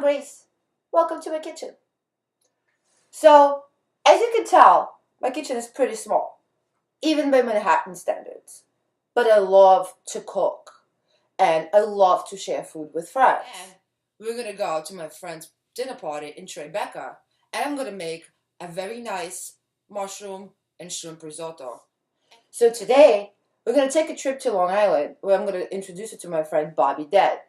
I'm Grace. Welcome to my kitchen. So, as you can tell, my kitchen is pretty small, even by Manhattan standards. But I love to cook, and I love to share food with friends. And we're gonna go to my friend's dinner party in Tribeca, and I'm gonna make a very nice mushroom and shrimp risotto. So today, we're gonna take a trip to Long Island, where I'm gonna introduce you to my friend Bobby Dead,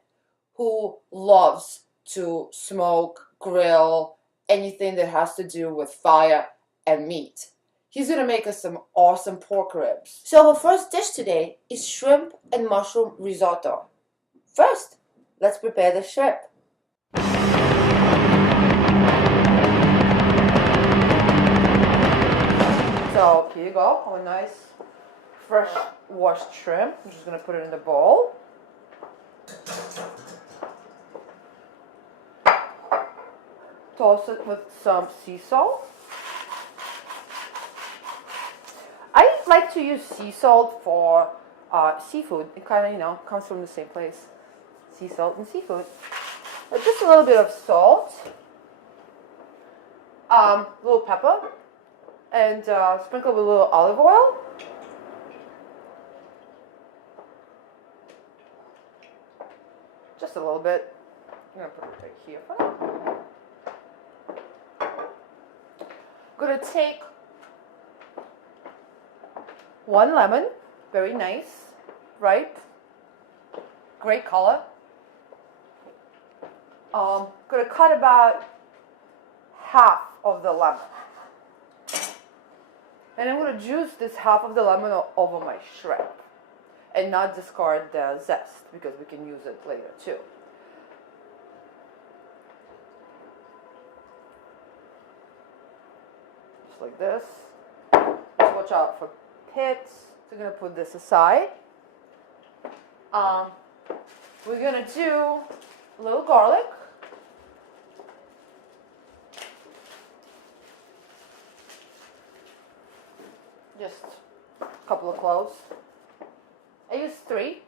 who loves to smoke, grill, anything that has to do with fire and meat. He's gonna make us some awesome pork ribs. So our first dish today is shrimp and mushroom risotto. First, let's prepare the shrimp. So here you go, our nice fresh washed shrimp. I'm just gonna put it in the bowl. Toss it with some sea salt. I like to use sea salt for seafood. It kind of, comes from the same place. Sea salt and seafood. Just a little bit of salt, a little pepper, and sprinkle with a little olive oil. Just a little bit. I'm gonna put it right here for now. Gonna take one lemon, very nice, ripe, great color. Gonna cut about half of the lemon. And I'm gonna juice this half of the lemon over my shrimp and not discard the zest because we can use it later too. Just like this. Just watch out for pits. So we're gonna put this aside. We're gonna do a little garlic. Just a couple of cloves. I use 3.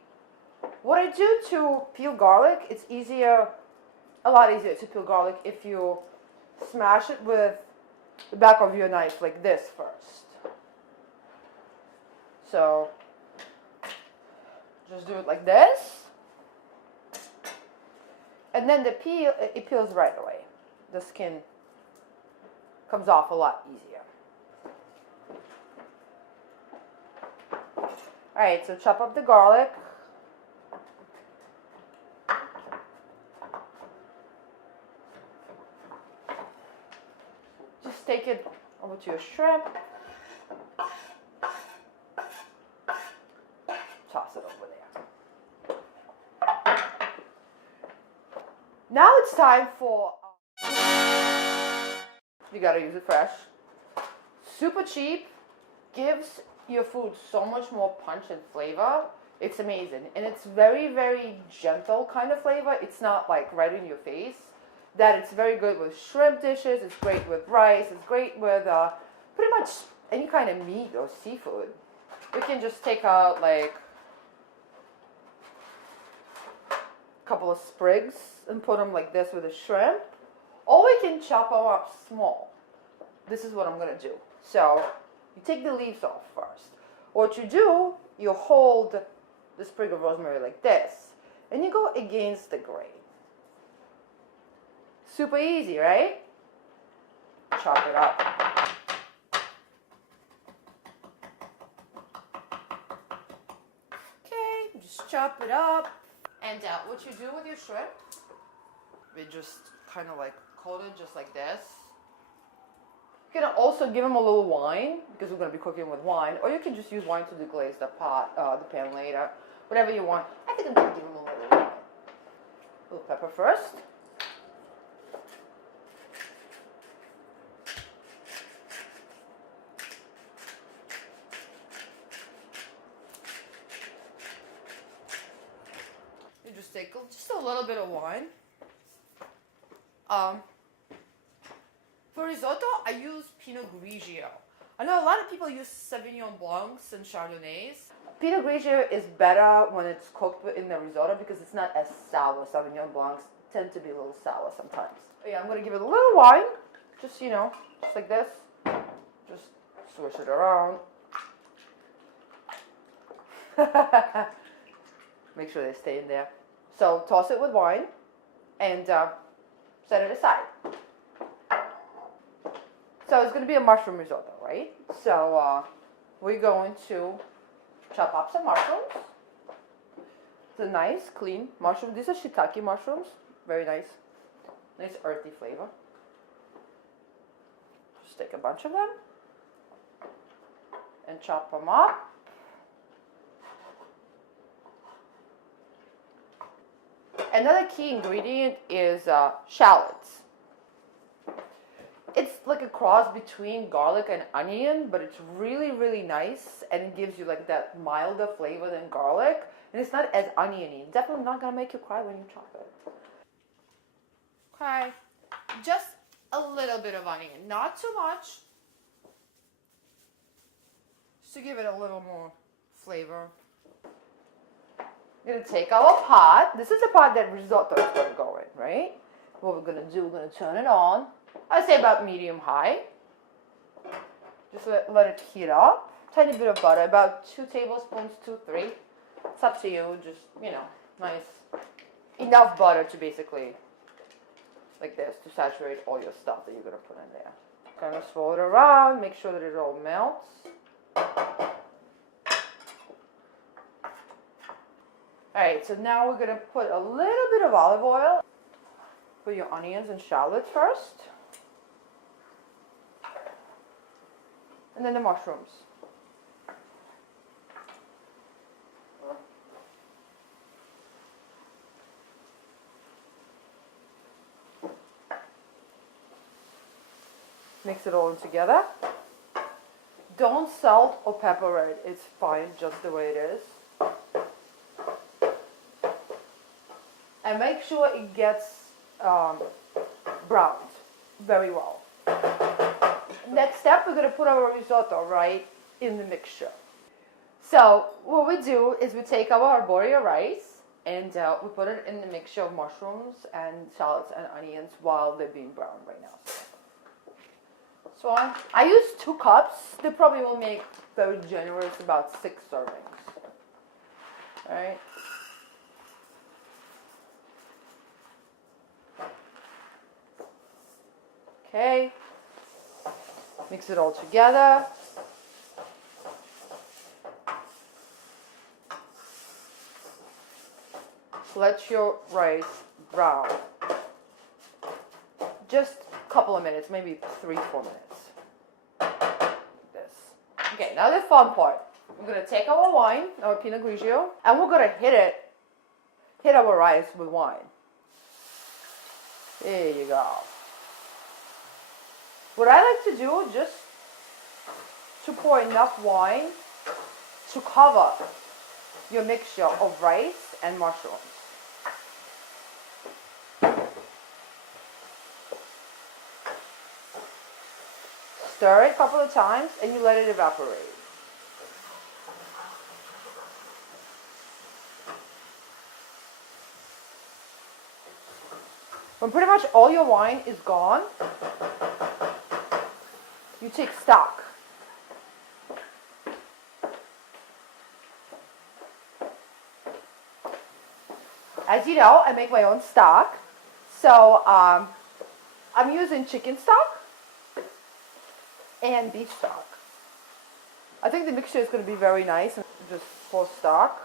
What I do to peel garlic, it's a lot easier to peel garlic if you smash it with the back of your knife like this first. So just do it like this. And then it peels right away. The skin comes off a lot easier. Alright, so chop up the garlic. Just take it over to your shrimp. Toss it over there. Now it's time for... You gotta use it fresh. Super cheap. Gives your food so much more punch and flavor. It's amazing. And it's very, very gentle kind of flavor. It's not like right in your face. That it's very good with shrimp dishes. It's great with rice. It's great with pretty much any kind of meat or seafood. We can just take out like a couple of sprigs and put them like this with the shrimp. Or we can chop them up small. This is what I'm going to do. So you take the leaves off first. What you do, you hold the sprig of rosemary like this, and you go against the grain. Super easy, right? Chop it up. Okay, just chop it up. And what you do with your shrimp, we just kind of like coat it just like this. You can also give them a little wine, because we're going to be cooking with wine, or you can just use wine to deglaze the pan later, whatever you want. I think I'm going to give them a little wine. A little pepper first. You just take just a little bit of wine. For risotto, I use Pinot Grigio. I know a lot of people use Sauvignon Blancs and Chardonnays. Pinot Grigio is better when it's cooked in the risotto because it's not as sour. Sauvignon Blancs tend to be a little sour sometimes. But yeah, I'm gonna give it a little wine, just just like this. Just swish it around. Make sure they stay in there. So toss it with wine and set it aside. So it's going to be a mushroom risotto, right? So we're going to chop up some mushrooms. It's a nice, clean mushroom. These are shiitake mushrooms. Very nice. Nice earthy flavor. Just take a bunch of them and chop them up. Another key ingredient is shallots. It's like a cross between garlic and onion, but it's really, really nice, and it gives you like that milder flavor than garlic, and it's not as oniony. Definitely not gonna make you cry when you chop it. Okay, just a little bit of onion, not too much, just to give it a little more flavor. We're going to take our pot. This is the pot that risotto is going to go in, right? What we're going to do, we're going to turn it on. I'd say about medium-high. Just let it heat up. Tiny bit of butter, about 2 tablespoons, 2, 3. It's up to you. Just, nice. Enough butter to basically, like this, to saturate all your stuff that you're going to put in there. Kind of swirl it around. Make sure that it all melts. Alright, so now we're going to put a little bit of olive oil. Put your onions and shallots first. And then the mushrooms. Mix it all in together. Don't salt or pepper it. It's fine just the way it is. And make sure it gets browned very well. Next step, we're going to put our risotto right in the mixture. So what we do is we take our arborio rice and we put it in the mixture of mushrooms and shallots and onions while they're being browned right now. So I use 2 cups. They probably will make very generous, about 6 servings. All right. Okay, mix it all together. Let your rice brown. Just a couple of minutes, maybe 3 to 4 minutes. This. Okay, now the fun part. We're gonna take our wine, our Pinot Grigio, and we're gonna hit our rice with wine. There you go. What I like to do, just to pour enough wine to cover your mixture of rice and mushrooms. Stir it a couple of times and you let it evaporate. When pretty much all your wine is gone, you take stock. As you know, I make my own stock. So I'm using chicken stock and beef stock. I think the mixture is going to be very nice. Just pour stock.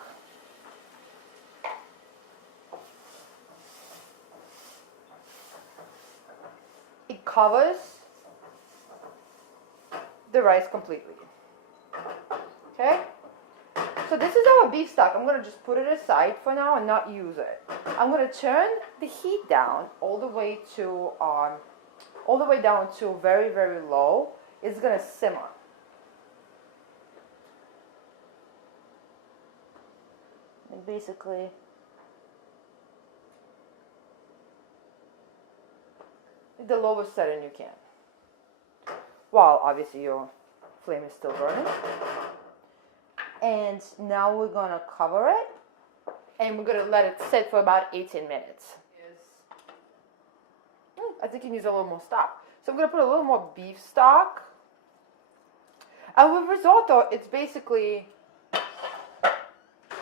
It covers the rice completely. Okay? So this is our beef stock. I'm going to just put it aside for now and not use it. I'm going to turn the heat down all the way down to very, very low. It's going to simmer. And basically, the lowest setting you can. While obviously your flame is still burning. And now we're going to cover it. And we're going to let it sit for about 18 minutes. I think it needs a little more stock. So I'm going to put a little more beef stock. And with risotto, it's basically,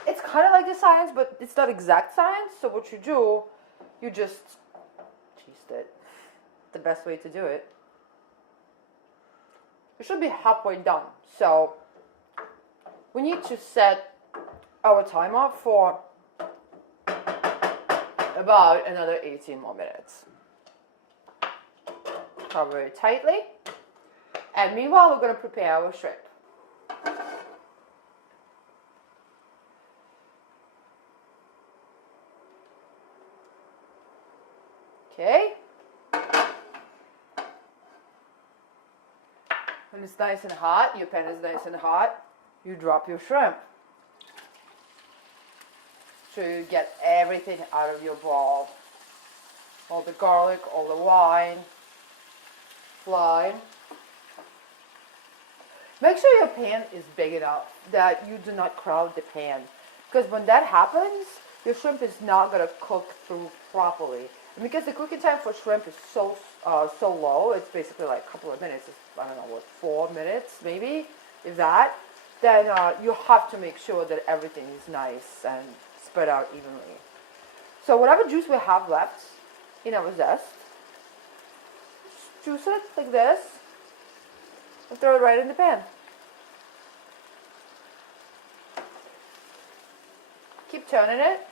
it's kind of like the science, but it's not exact science. So what you do, you just cheese it. The best way to do it. We should be halfway done. So we need to set our timer for about another 18 more minutes. Cover it tightly. And meanwhile, we're going to prepare our shrimp. Okay. When it's nice and hot, your pan is nice and hot, you drop your shrimp. So you get everything out of your bowl. All the garlic, all the wine, lime. Make sure your pan is big enough that you do not crowd the pan. Because when that happens, your shrimp is not going to cook through properly. And because the cooking time for shrimp is so low, it's basically like a couple of minutes, I don't know, what, 4 minutes maybe, if that, then you have to make sure that everything is nice and spread out evenly. So whatever juice we have left in our zest, juice it like this, and throw it right in the pan. Keep turning it.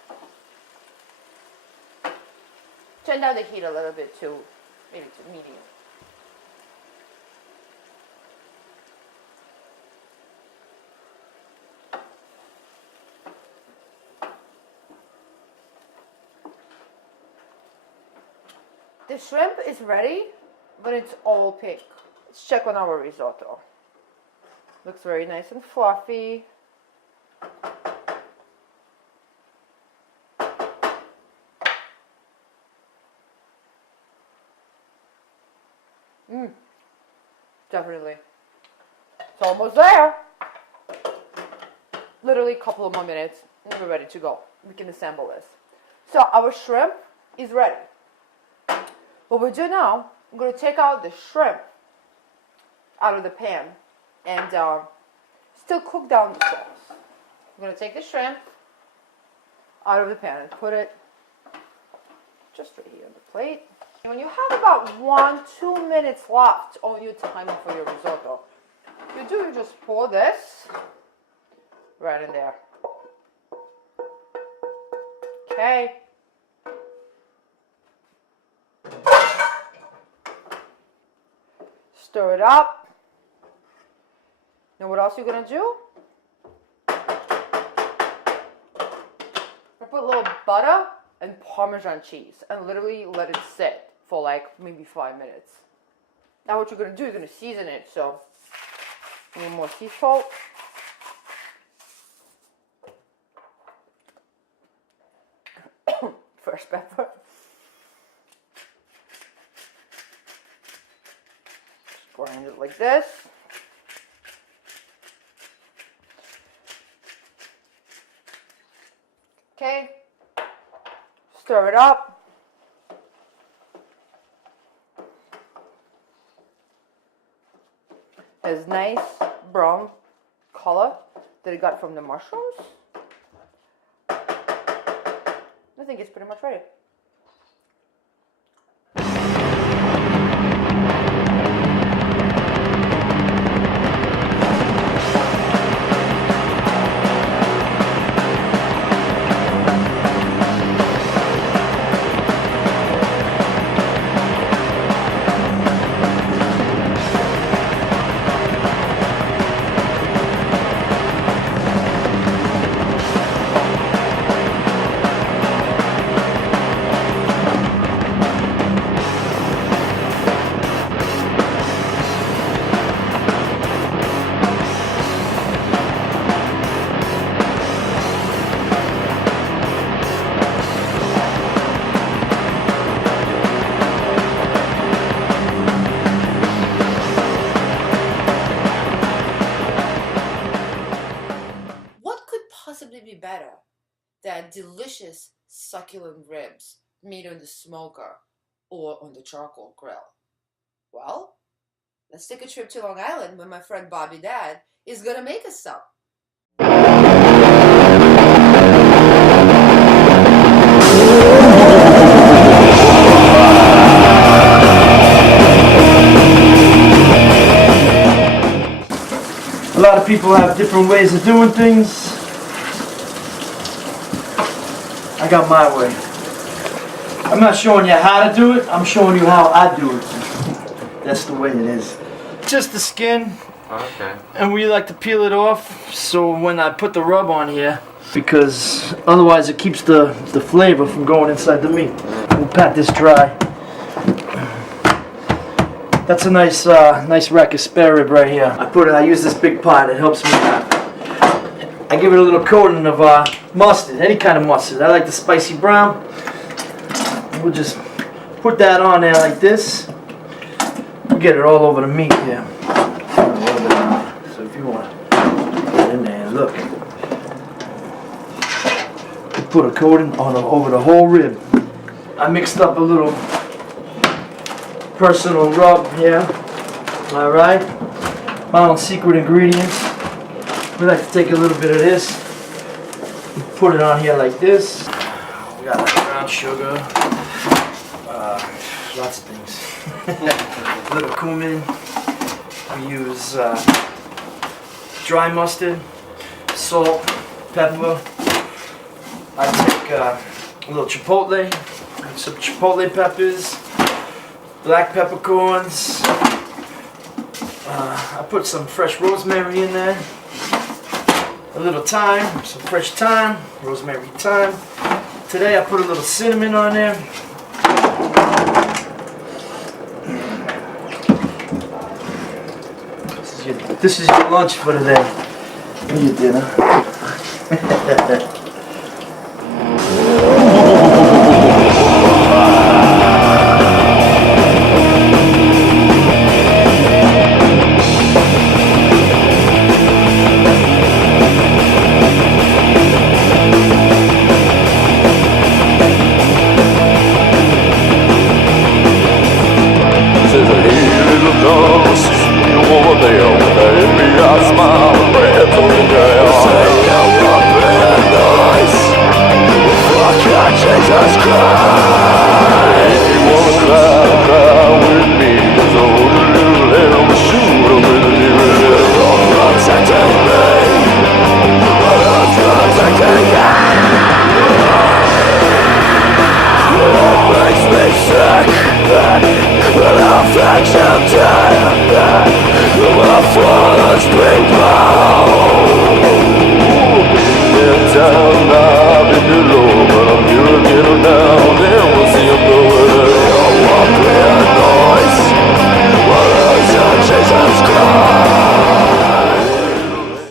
Turn down the heat a little bit to maybe to medium. The shrimp is ready when it's all pink. Let's check on our risotto. Looks very nice and fluffy. Definitely. It's almost there. Literally a couple of more minutes and we're ready to go. We can assemble this. So our shrimp is ready. What we do now, I'm going to take out the shrimp out of the pan and still cook down the sauce. I'm going to take the shrimp out of the pan and put it just right here on the plate. And when you have about 1-2 minutes left on your timer for your risotto, you just pour this right in there. Okay. Stir it up. Now what else you're gonna do? I put a little butter and Parmesan cheese and literally let it sit for like maybe 5 minutes. Now what you're gonna do, you're gonna season it. So a little more sea salt. Fresh pepper. Just grind it like this. Okay. Stir it up. There's nice brown color that it got from the mushrooms. I think it's pretty much ready. Be better than delicious succulent ribs made on the smoker or on the charcoal grill? Well, let's take a trip to Long Island where my friend Bobby Dad is going to make us some. A lot of people have different ways of doing things. I got my way. I'm not showing you how to do it, I'm showing you how I do it. That's the way it is. Just the skin. Okay. And we like to peel it off, so when I put the rub on here, because otherwise it keeps the flavor from going inside the meat. We'll pat this dry. That's a nice rack of spare rib right here. I use this big pot, it helps me out. I give it a little coating of mustard, any kind of mustard. I like the spicy brown. We'll just put that on there like this. We'll get it all over the meat here. So if you want to put it in there, look. We put a coating on over the whole rib. I mixed up a little personal rub here. Alright. My own secret ingredients. We like to take a little bit of this, put it on here like this. We got brown sugar, lots of things. A little cumin. We use dry mustard, salt, pepper. I take a little chipotle, some chipotle peppers, black peppercorns. I put some fresh rosemary in there. A little thyme, some fresh thyme, rosemary thyme. Today I put a little cinnamon on there. This is your lunch for today. And your dinner.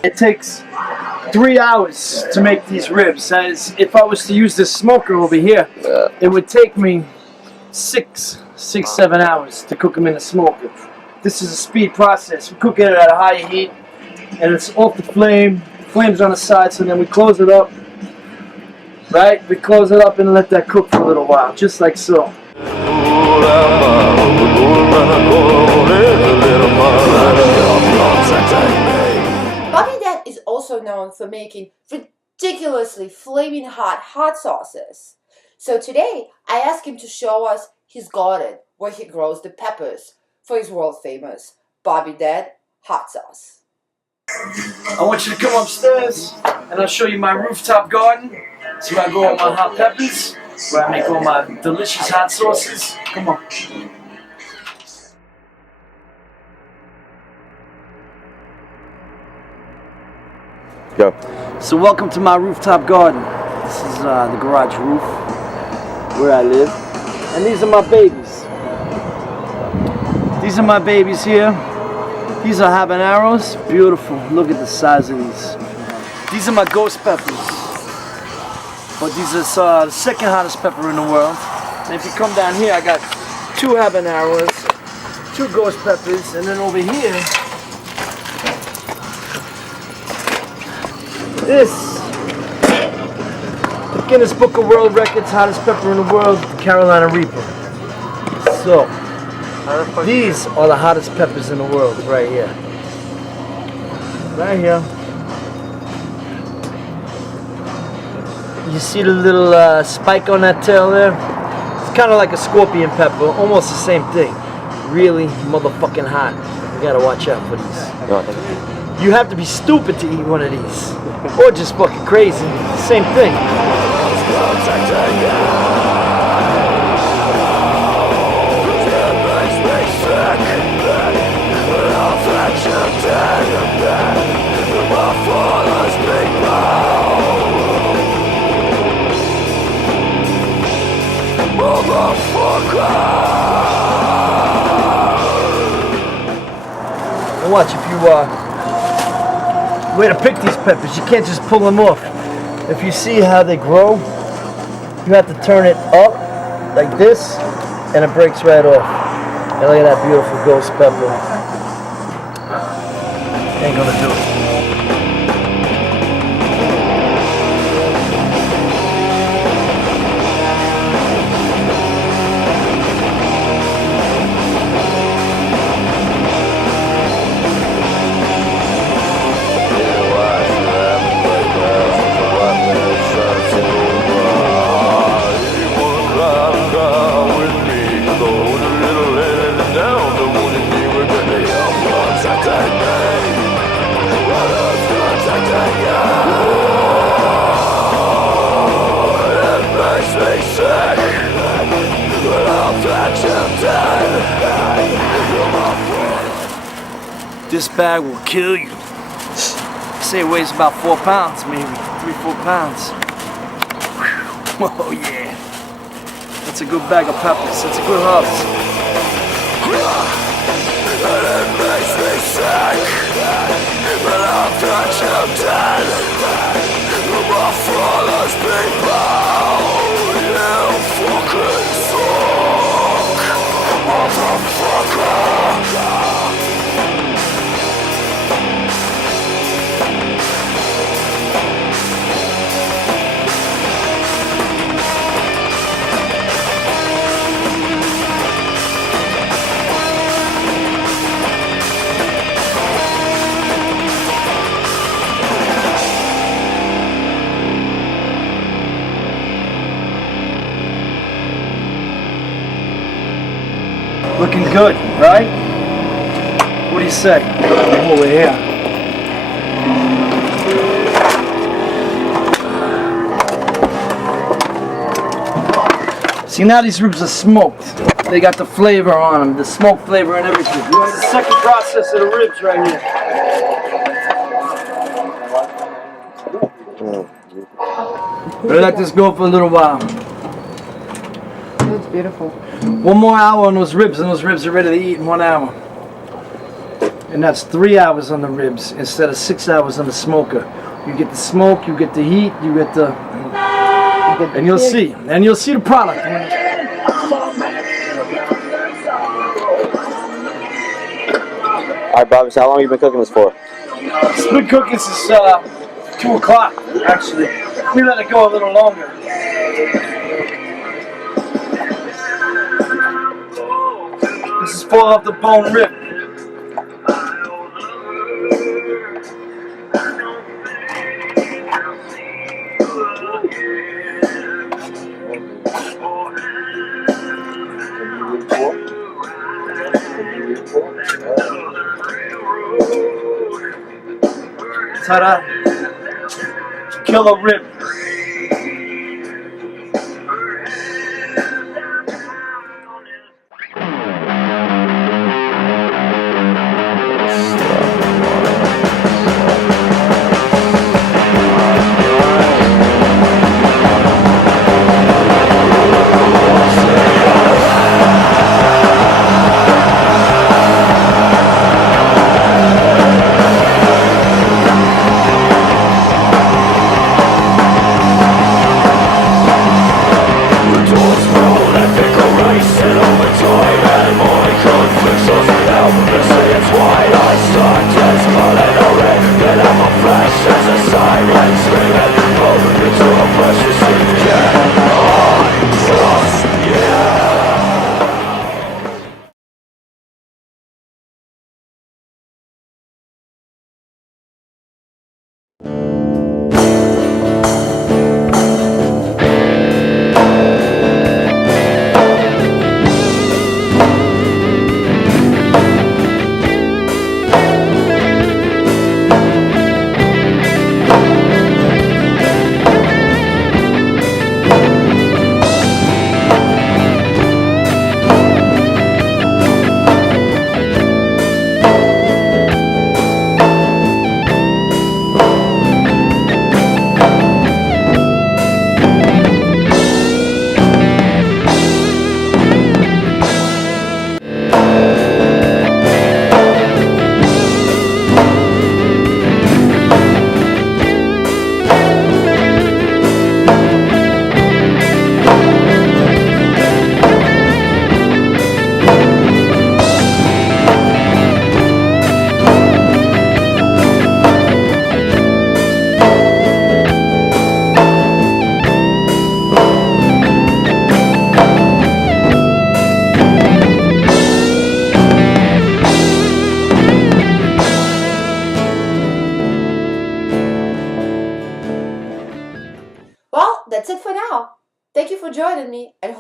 It takes 3 hours to make these ribs. As if I was to use this smoker over here, it would take me 7 hours to cook them in the smoker. This is a speed process. We cook it at a high heat, and it's off the flame. The flame's on the side, so then we close it up. Right? We close it up and let that cook for a little while, just like so. Bobby Dad is also known for making ridiculously flaming hot sauces. So today, I asked him to show us his garden where he grows the peppers for his world famous Bobby Dad hot sauce. I want you to come upstairs and I'll show you my rooftop garden. That's where I grow all my hot peppers, where I make all my delicious hot sauces. Come on. Go. So welcome to my rooftop garden. This is the garage roof where I live. And these are my babies. These are my babies here. These are habaneros. Beautiful. Look at the size of these. These are my ghost peppers. But these are the second hottest pepper in the world. And if you come down here, I got 2 habaneros, 2 ghost peppers, and then over here, this, the Guinness Book of World Records hottest pepper in the world, the Carolina Reaper. So, these are the hottest peppers in the world, right here. Right here. You see the little spike on that tail there? It's kind of like a scorpion pepper, almost the same thing. Really motherfucking hot. You gotta watch out for these. You have to be stupid to eat one of these. Or just fucking crazy. Same thing. And watch, if you way to pick these peppers, you can't just pull them off. If you see how they grow, you have to turn it up like this, and it breaks right off. And look at that beautiful ghost pepper. Ain't gonna do it. This bag will kill you. I say it weighs about 4 pounds, maybe 3-4 pounds. Whew. Oh yeah, that's a good bag of peppers. That's a good harvest. It makes me sick, but after I'm dead, my father's people, you fucking suck, motherfucker. Looking good, right? What do you say? Over here. See, now these ribs are smoked. They got the flavor on them, the smoke flavor and everything. This is the second process of the ribs right here. We'll let this go for a little while. That's beautiful. 1 more hour on those ribs, and those ribs are ready to eat in 1 hour. And that's 3 hours on the ribs instead of 6 hours on the smoker. You get the smoke, you get the heat, you get the... And you'll see. And you'll see the product. Alright, Bobby, so how long have you been cooking this for? It's been cooking since 2 o'clock, actually. We let it go a little longer. This is full of the bone rib. Ta-da! Killer rib.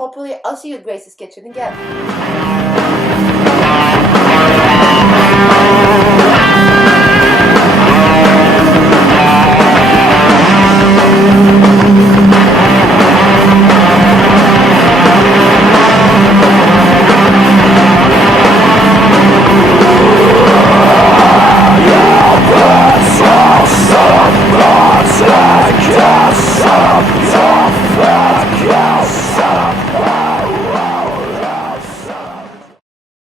hopefully I'll see you at Grace's Kitchen again.